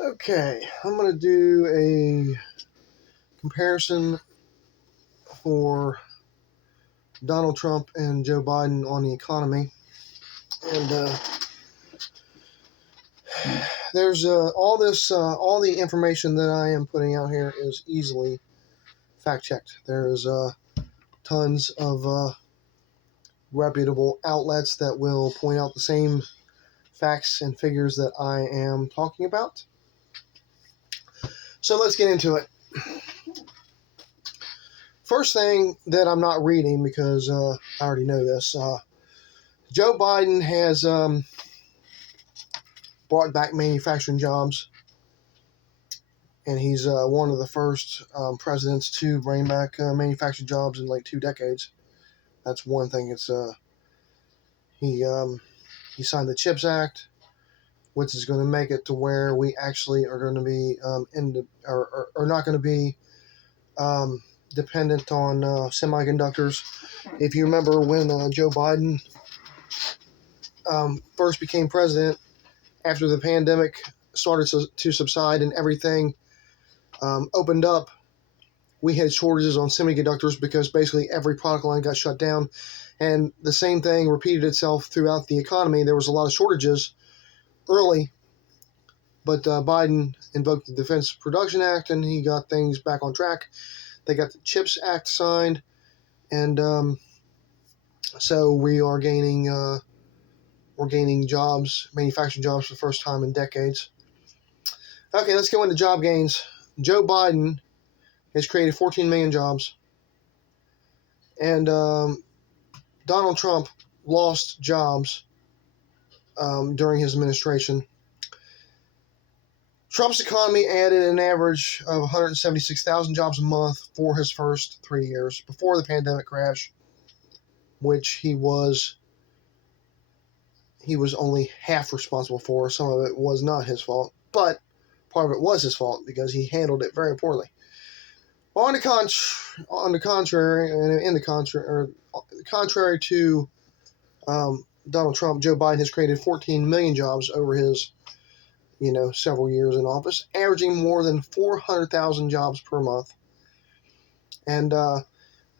Okay, I'm going to do a comparison for Donald Trump and Joe Biden on the economy. And there's all the information that I am putting out here is easily fact checked. There's tons of reputable outlets that will point out the same facts and figures that I am talking about. So let's get into it. First thing that I'm not reading, because I already know this, Joe Biden has brought back manufacturing jobs, and he's one of the first presidents to bring back manufacturing jobs in like 2 decades. That's one thing. It's he signed the CHIPS Act, which is going to make it to where we actually are going to be are not going to be dependent on semiconductors. If you remember when Joe Biden first became president, after the pandemic started to subside and everything opened up, we had shortages on semiconductors because basically every product line got shut down. And the same thing repeated itself throughout the economy. There was a lot of shortages early, but Biden invoked the Defense Production Act and he got things back on track. They got the CHIPS Act signed, and so we are gaining jobs, manufacturing jobs for the first time in decades. Okay, let's go into job gains. Joe Biden has created 14 million jobs, and Donald Trump lost jobs during his administration. Trump's economy added an average of 176,000 jobs a month for his first 3 years before the pandemic crash, which he was only half responsible for. Some of it was not his fault, but part of it was his fault because he handled it very poorly. Contrary to Donald Trump, Joe Biden has created 14 million jobs over his several years in office, averaging more than 400,000 jobs per month. And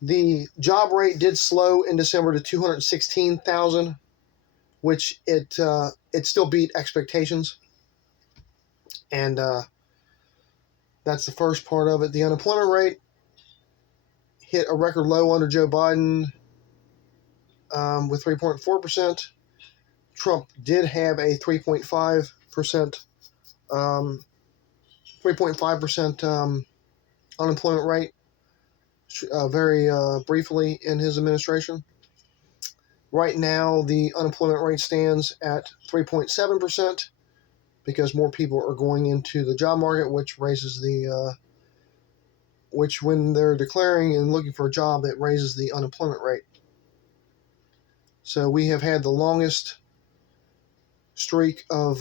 the job rate did slow in December to 216,000, which it still beat expectations. And that's the first part of it. The unemployment rate hit a record low under Joe Biden with 3.4%. Trump did have a 3.5% unemployment rate very briefly in his administration. Right now, the unemployment rate stands at 3.7% because more people are going into the job market, which raises which when they're declaring and looking for a job, it raises the unemployment rate. So we have had the longest streak of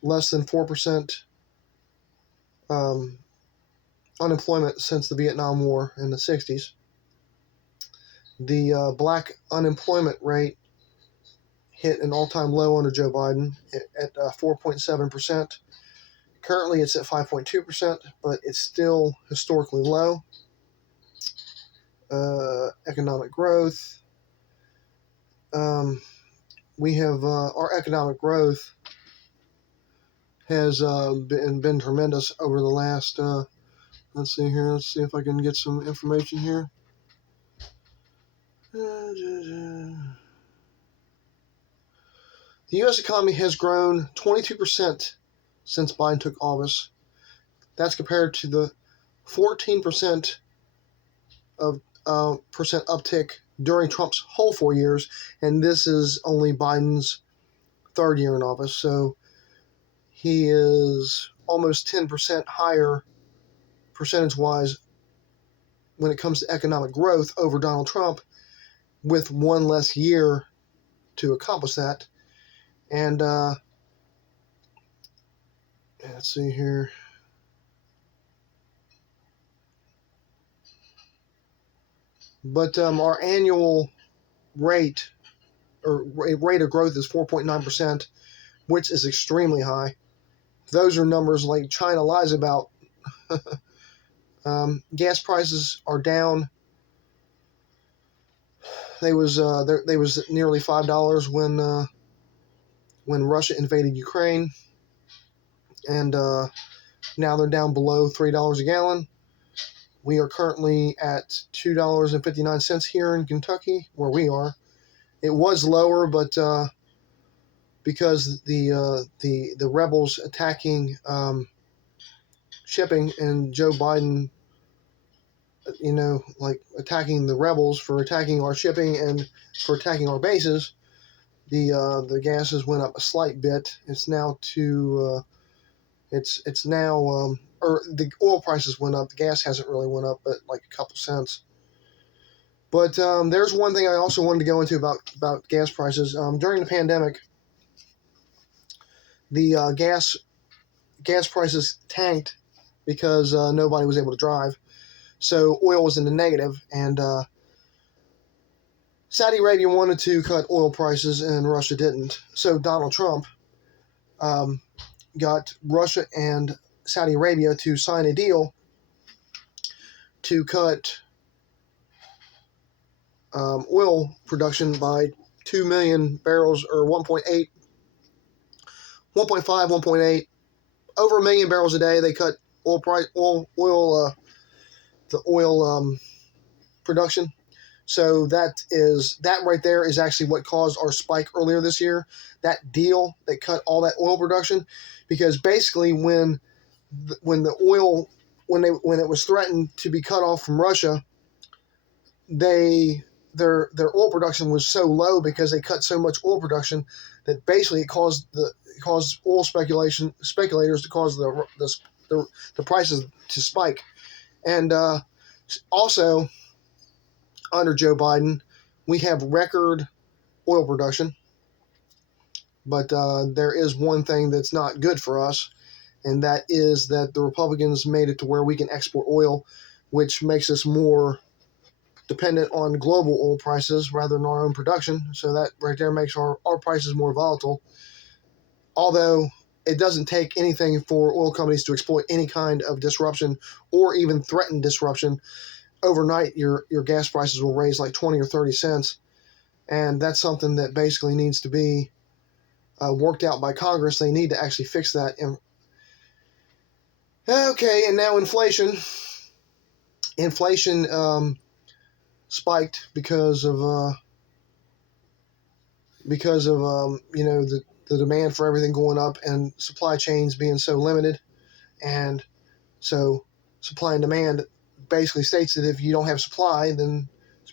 less than 4% unemployment since the Vietnam War in the 60s. The black unemployment rate hit an all-time low under Joe Biden at 4.7%. Currently, it's at 5.2%, but it's still historically low. Economic growth. We have our economic growth has been tremendous over the last. Let's see here. Let's see if I can get some information here. The U.S. economy has grown 22% since Biden took office. That's compared to the 14% of percent uptick during Trump's whole 4 years, and this is only Biden's third year in office. So he is almost 10% higher percentage-wise when it comes to economic growth over Donald Trump, with one less year to accomplish that. And let's see here. But our annual rate of growth is 4.9%, which is extremely high. those are numbers like China lies about. Gas prices are down. They was nearly $5 when Russia invaded Ukraine, and now they're down below $3 a gallon. We are currently at $2.59 here in Kentucky, where we are. It was lower, but because the rebels attacking shipping and Joe Biden, like attacking the rebels for attacking our shipping and for attacking our bases, the gases went up a slight bit. It's now or the oil prices went up. The gas hasn't really went up, but like a couple cents. But there's one thing I also wanted to go into about gas prices. During the pandemic, the gas prices tanked because nobody was able to drive. So oil was in the negative, and Saudi Arabia wanted to cut oil prices, and Russia didn't. So Donald Trump got Russia and Saudi Arabia to sign a deal to cut oil production by 2 million barrels, or 1.8, 1.5, 1.8, over a million barrels a day. They cut the oil production. So that right there is actually what caused our spike earlier this year. That deal that cut all that oil production, because basically when it was threatened to be cut off from Russia, their oil production was so low because they cut so much oil production that basically it caused oil speculators to cause the prices to spike. And also under Joe Biden, we have record oil production, but there is one thing that's not good for us, and that is that the Republicans made it to where we can export oil, which makes us more dependent on global oil prices rather than our own production. So that right there makes our prices more volatile. Although it doesn't take anything for oil companies to exploit any kind of disruption or even threaten disruption. Overnight, your gas prices will raise like 20 or 30 cents. And that's something that basically needs to be worked out by Congress. They need to actually fix that. Okay, and now inflation. Inflation spiked because of the demand for everything going up and supply chains being so limited. And so supply and demand basically states that if you don't have supply, then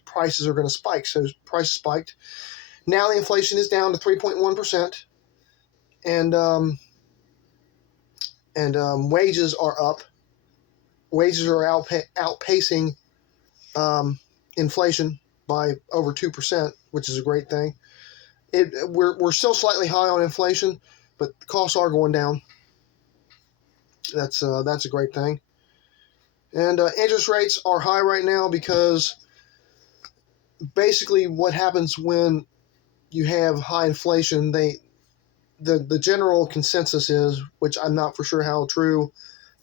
prices are going to spike. So prices spiked. Now the inflation is down to 3.1%, and wages are up. Wages are outpacing inflation by over 2%, which is a great thing. We're still slightly high on inflation, but the costs are going down. That's a great thing. And interest rates are high right now because basically what happens when you have high inflation, the general consensus is, which I'm not for sure how true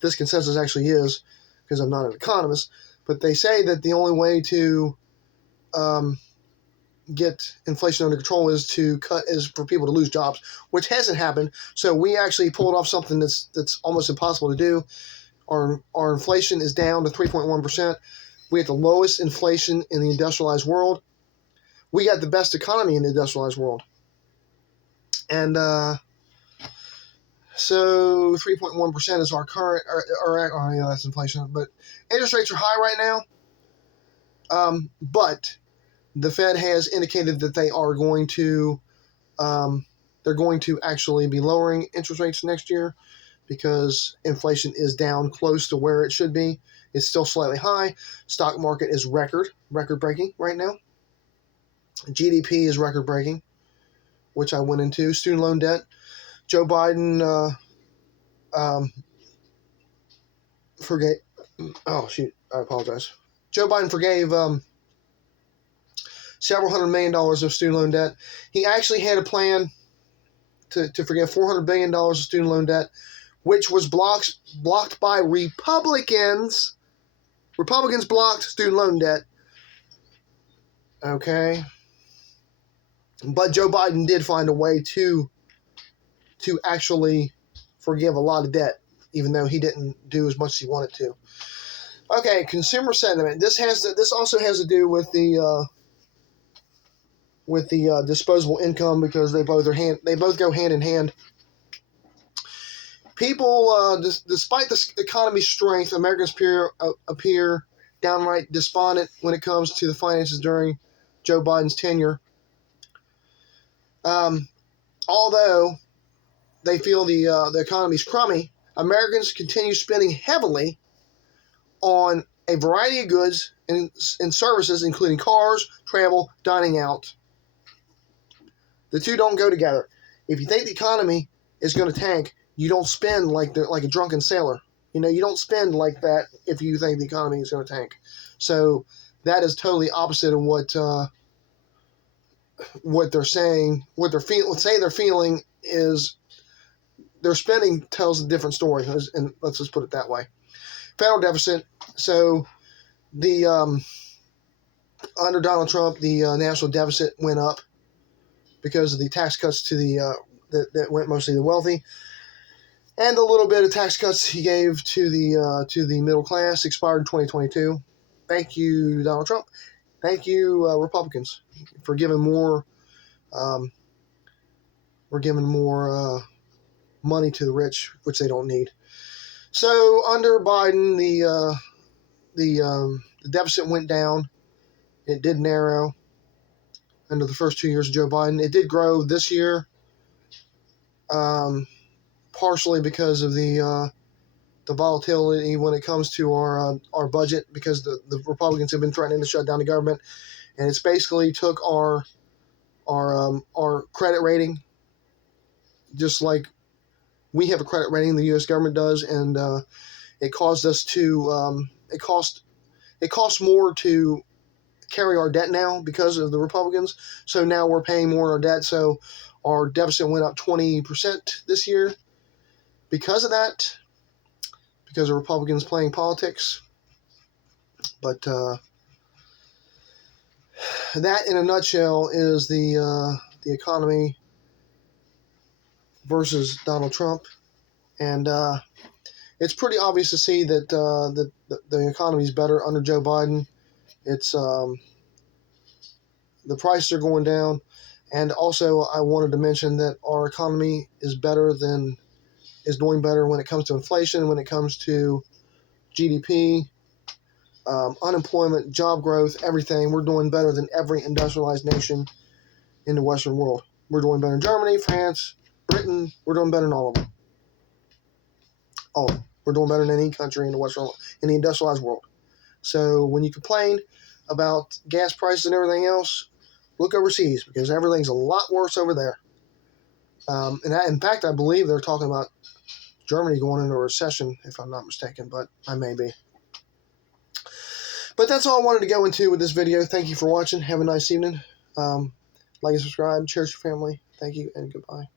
this consensus actually is because I'm not an economist, but they say that the only way to get inflation under control is for people to lose jobs, which hasn't happened. So we actually pulled off something that's almost impossible to do. Our inflation is down to 3.1%. We have the lowest inflation in the industrialized world. We got the best economy in the industrialized world. And so 3.1% is our current, that's inflation. But interest rates are high right now. But the Fed has indicated that they are going to, they're going to actually be lowering interest rates next year because inflation is down close to where it should be. It's still slightly high. Stock market is record-breaking right now. GDP is record-breaking, which I went into. Student loan debt. Joe Biden forgave. Oh, shoot. I apologize. Joe Biden forgave several $100 million of student loan debt. He actually had a plan to forgive $400 billion of student loan debt which was blocked by Republicans. Republicans blocked student loan debt. Okay. But Joe Biden did find a way to actually forgive a lot of debt, even though he didn't do as much as he wanted to. Okay, consumer sentiment. This also has to do with the disposable income, because they both go hand in hand. People, despite the economy's strength, Americans appear downright despondent when it comes to the finances during Joe Biden's tenure. Although they feel the economy's crummy, Americans continue spending heavily on a variety of goods and services, including cars, travel, dining out. The two don't go together. If you think the economy is going to tank, you don't spend like a drunken sailor. You don't spend like that if you think the economy is going to tank. So that is totally opposite of what they're saying. What they're feeling is their spending tells a different story. And let's just put it that way. Federal deficit. So the under Donald Trump, the national deficit went up because of the tax cuts to that went mostly to the wealthy, and the little bit of tax cuts he gave to the middle class expired in 2022. Thank you, Donald Trump. Thank you, Republicans, for giving more. We're giving more money to the rich, which they don't need. So under Biden, the deficit went down. It did narrow under the first 2 years of Joe Biden. It did grow this year, partially because of the volatility when it comes to our budget, because the Republicans have been threatening to shut down the government, and it's basically took our credit rating, just like we have a credit rating, the U.S. government does, and it caused us to it costs more to carry our debt now because of the Republicans. So now we're paying more on our debt. So our deficit went up 20% this year because of that, because of Republicans playing politics. But that, in a nutshell, is the economy versus Donald Trump, and it's pretty obvious to see that the economy is better under Joe Biden. It's the prices are going down, and also I wanted to mention that our economy is doing better when it comes to inflation, when it comes to GDP, unemployment, job growth, everything. We're doing better than every industrialized nation in the Western world. We're doing better in Germany, France, Britain. We're doing better than all of them. All of them. We're doing better than any country in the industrialized world. So when you complain about gas prices and everything else, look overseas, because everything's a lot worse over there. In fact, I believe they're talking about Germany going into a recession, if I'm not mistaken, but I may be. But that's all I wanted to go into with this video. Thank you for watching. Have a nice evening. Like and subscribe. Cherish your family. Thank you, and goodbye.